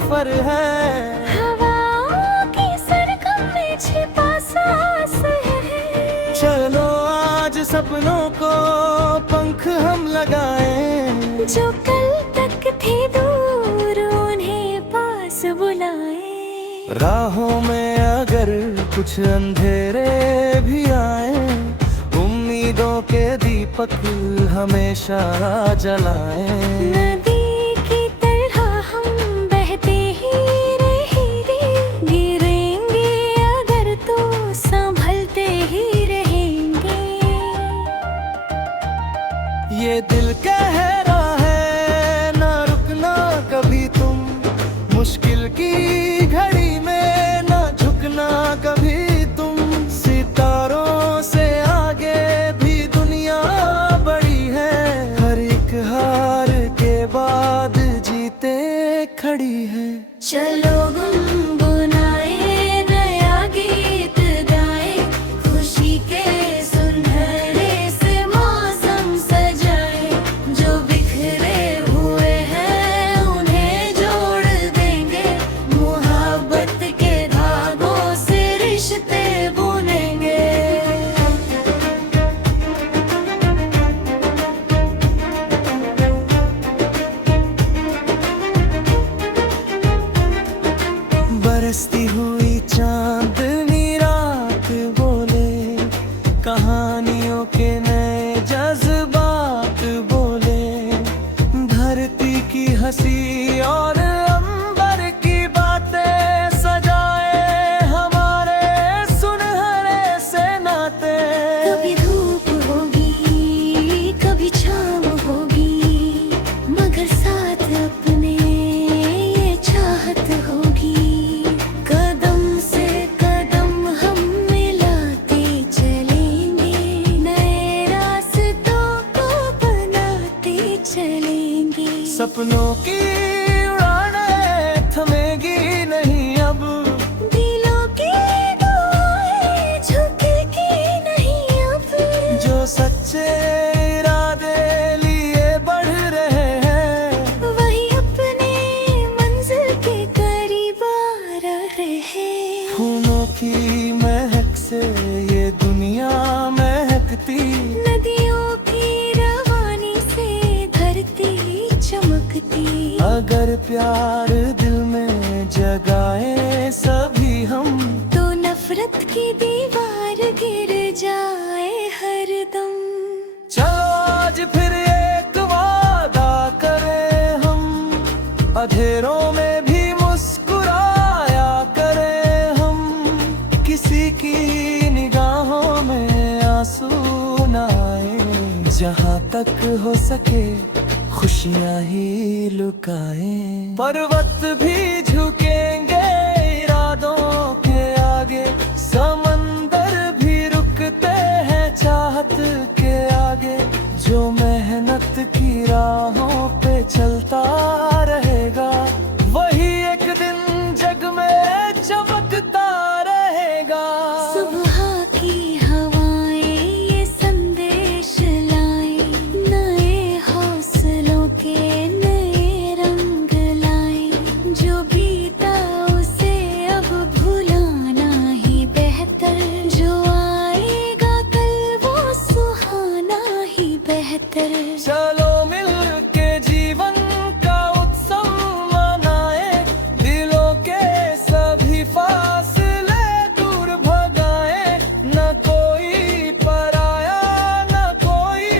सफर है। हवाओं की सरगम में छिपा सांस है। चलो आज सपनों को पंख हम लगाएं, जो कल तक थे दूर उन्हें पास बुलाएं। राहों में अगर कुछ अंधेरे भी आए, उम्मीदों के दीपक हमेशा जलाएं। नदी की तरह हम बहते ही रहेंगे, गिरेंगे अगर तो संभलते ही रहेंगे। ये दिल कह रहा है ना रुकना कभी तुम, मुश्किल की घड़ी में ना झुकना कभी तुम। सितारों से आगे भी दुनिया बड़ी है, हर एक हार के बाद जीते खड़ी है। चलो गुनगुनाए नया गीत गाए, खुशी के सुनहरे से मौसम सजाए। जो बिखरे हुए हैं उन्हें जोड़ देंगे, मोहब्बत के धागों से रिश्ते बुनेंगे। बरसती हुई चांदनी रात बोले, कहानियों के नए जज्बात बोले। धरती की हंसी और अंबर की बातें सजाए हमारे सुनहरे से नाते। कभी धूप होगी कभी छाँव होगी, मगर साथ अपने ये चाहत होगी। कदम से कदम हम मिलाते चलेंगे, नए रास्तों को बनाते चलेंगे। सपनों की उड़ानें थमेगी नहीं अब, दिलों की दुआएं झुकेगी नहीं अब। जो सच्चे इरादे लिए बढ़ रहे हैं, वही अपने मंजिल के करीब आ रहे हैं। फूलों की महक से ये दुनिया महकती, नदियों की रवानी से धरती चमकती। अगर प्यार दिल में जगाए सभी हम, तो नफरत की दीवार गिर जाए हरदम। चलो आज फिर एक वादा करें हम, अंधेरों में भी मुस्कुराया करें हम। किसी की निगाहों में आंसू न आए, जहाँ तक हो सके खुशियाँ ही लुकाएं। पर्वत भी झुकेंगे इरादों के आगे, समंदर भी रुकते हैं चाहत के आगे। जो मेहनत की राहों पे चलता रहेगा, वही एक दिन जग में चमकता रहेगा। सुबह की हवाएं ये संदेश लाएं, नए हौसलों के नए रंग लाएं। जो बीता उसे अब भुलाना ही बेहतर, जो आएगा कल वो सुहाना ही बेहतर। चलो मिल के जीवन का उत्सव मनाए, दिलों के सभी फासले दूर भगाए। न कोई पराया न कोई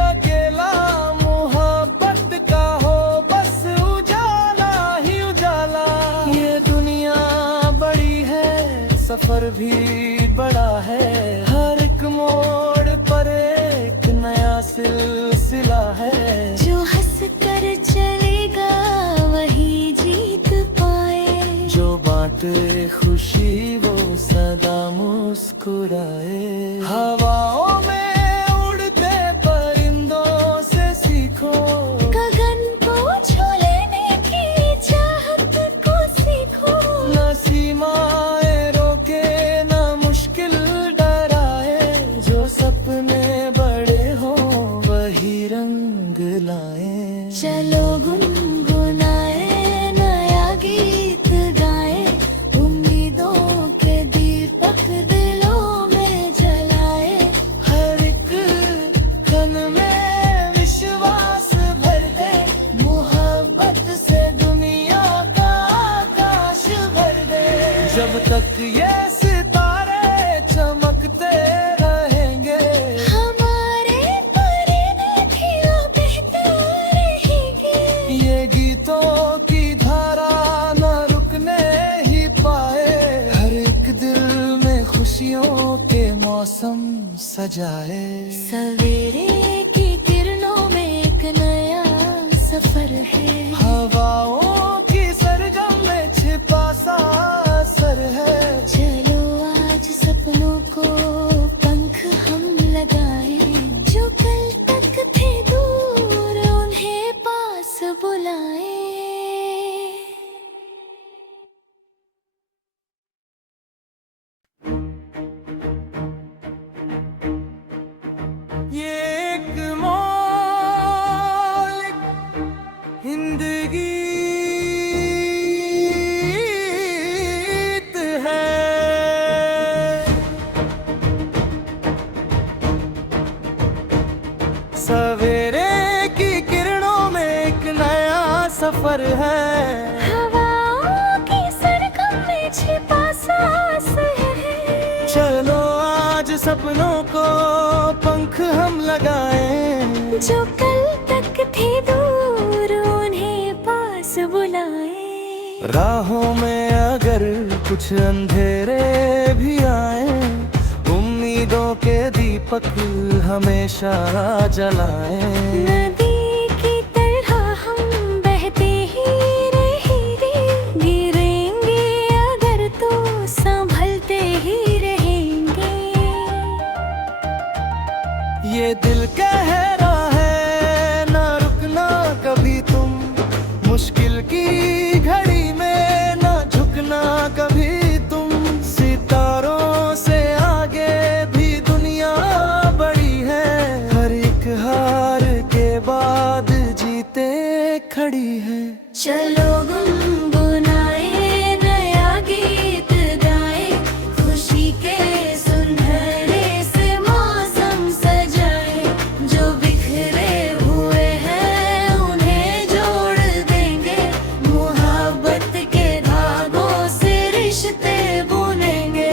अकेला, मोहब्बत का हो बस उजाला ही उजाला। ये दुनिया बड़ी है, सफर भी बड़ा है, हर एक मोड़ पर एक नया सिलसिला है। जो हंस कर चलेगा वही जीत पाए, जो बांटे खुशी वो सदा मुस्कुराए। हवाओं में उड़ते परिंदों से सीखो, गगन को छू लेने की चाहत को सीखो। न सीमाएं रोके न मुश्किल डराए, जो सपने बड़े हों वही रंग लाए। चलो गुनगुनाए नया गीत मौसम सजाए। सवेरे की किरणों में एक नया सफर है। हवाओं की सरगम में छिपा सा असर है। चलो आज सपनों को पंख हम लगाए, जो कल तक थे दूर उन्हें पास बुलाए। ये एक मौलिक हिंदगीत है। सवेरे की किरणों में एक नया सफर है। हवाओं की सरगम में छिपा सांस है। चलो आज सपनों को पंख हम लगाए, जो कल तक थे दूर उन्हें पास बुलाए। राहों में अगर कुछ अंधेरे भी आए, उम्मीदों के दीपक हमेशा जलाए। नदी की तरह हम बहते ही रहेंगे, गिरेंगे अगर तो संभलते ही रहेंगे। ये दिल कह रहा है ना रुकना कभी तुम, मुश्किल की घड़ी में ना झुकना कभी तुम। सितारों से आगे भी दुनिया बड़ी है, हर एक हार के बाद जीते खड़ी है। चलो गुनगुनाए नया गीत गाए, खुशी के सुनहरे से मौसम सजाए। जो बिखरे हुए हैं उन्हें जोड़ देंगे, मोहब्बत के धागों से रिश्ते बुनेंगे।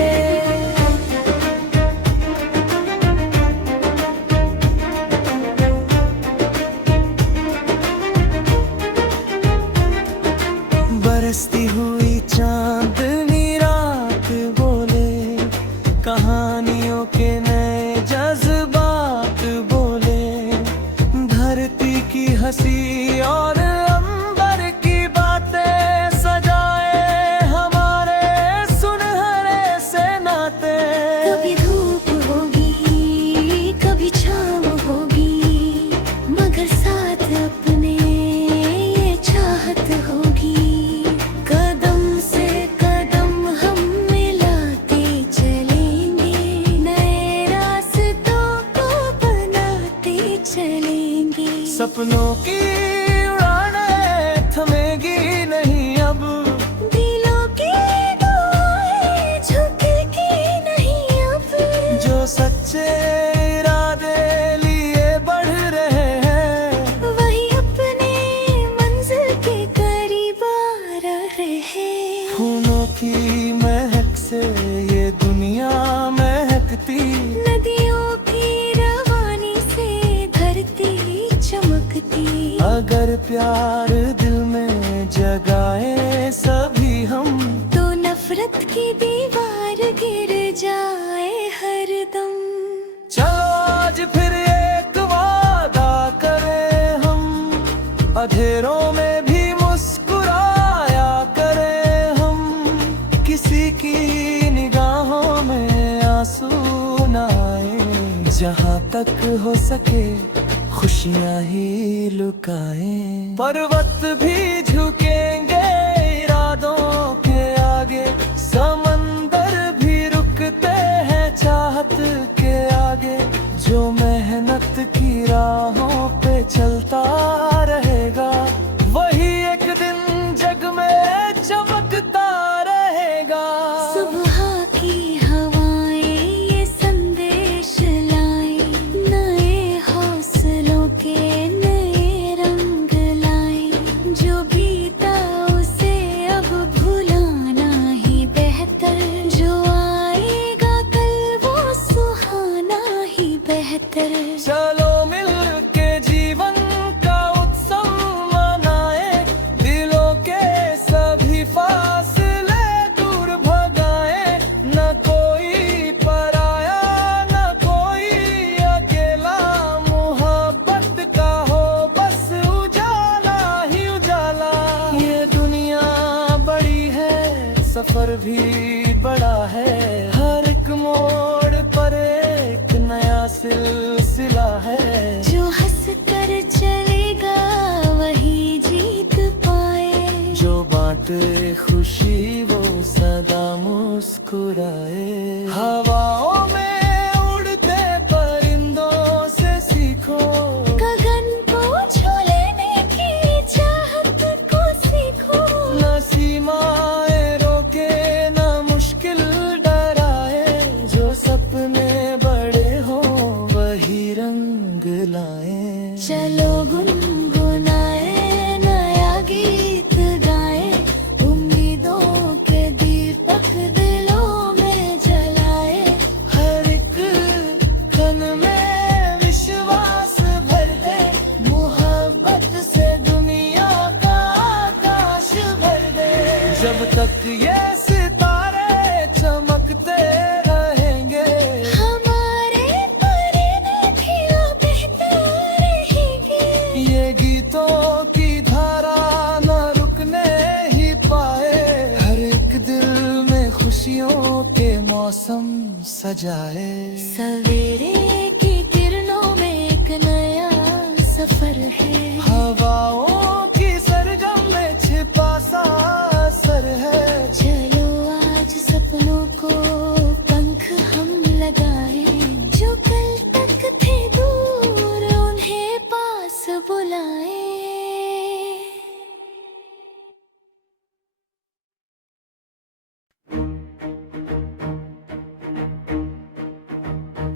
बरसती हुई चांदनी रात बोले, कहानियों के नए जज्बात बोले। धरती की हंसी और अंबर की बातें सजाए हमारे सुनहरे से नाते। कभी धूप होगी कभी छाँव होगी, मगर साथ अपने ये चाहत होगी। कदम से कदम हम मिलाते चलेंगे, नए रास्तों को बनाते चलेंगे। सपनों की उड़ानें थमेगी नहीं अब, दिलों की दुआएं झुकेगी नहीं अब। जो सच्चे इरादे लिए बढ़ रहे हैं, वही अपने मंजिल के करीब आ रहे हैं। फूलों की महक से ये दुनिया महकती, नदियों की रवानी से धरती चमकती। अगर प्यार दिल में जगाए सभी हम, तो नफरत की दीवार गिर जाए हरदम। चलो आज फिर एक वादा करें हम, अंधेरों में भी मुस्कुराया करें हम। किसी की निगाहों में आंसू न आए, जहाँ तक हो सके खुशियाँ ही लुकाएं। पर्वत भी झुकेंगे इरादों के आगे, समंदर भी रुकते हैं चाहत के आगे। जो मेहनत की राहों पे चलता रहेगा, वही एक दिन जग में चमकता रहेगा। सुबह की हवाएं ये संदेश लाएं, नए हौसलों के नए रंग लाएं। जो बीता उसे अब भुलाना ही बेहतर, जो आएगा कल वो सुहाना ही बेहतर। चलो मिल के जीवन का उत्सव मनाए, दिलों के सभी फासले दूर भगाए। न कोई पराया न सफर भी बड़ा है, हर एक मोड़ पर एक नया सिलसिला है। जो हंस कर चलेगा वही जीत पाए, जो बांटे खुशी वो सदा मुस्कुराए। हवाओं में उड़ते परिंदों से सीखो, गगन को छू लेने की चाहत को सीखो। न सीमाएं रोके न मुश्किल डराए, जो सपने बड़े हो वही रंग लाए। चलो गुनगुनाए नया गीत गाए, उम्मीदों के दीपक दिलों में जलाए। हर एक कण में विश्वास भर दे, मोहब्बत से दुनिया का आकाश भर दे। जब तक ये सितारे चमकते रहेंगे, हमारे परिंदे खिला बहते रहेंगे। ये गीतों की धारा न रुकने ही पाए। हर एक दिल में खुशियों के मौसम सजाए। सवेरे की किरणों में एक नया सफर है, हवाओं की सरगम में छिपा सा असर है। चलो आज सपनों को पंख हम लगाए, जो कल तक थे दूर उन्हें पास बुलाए।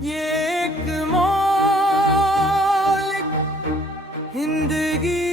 ये एक मौलिक जिंदगी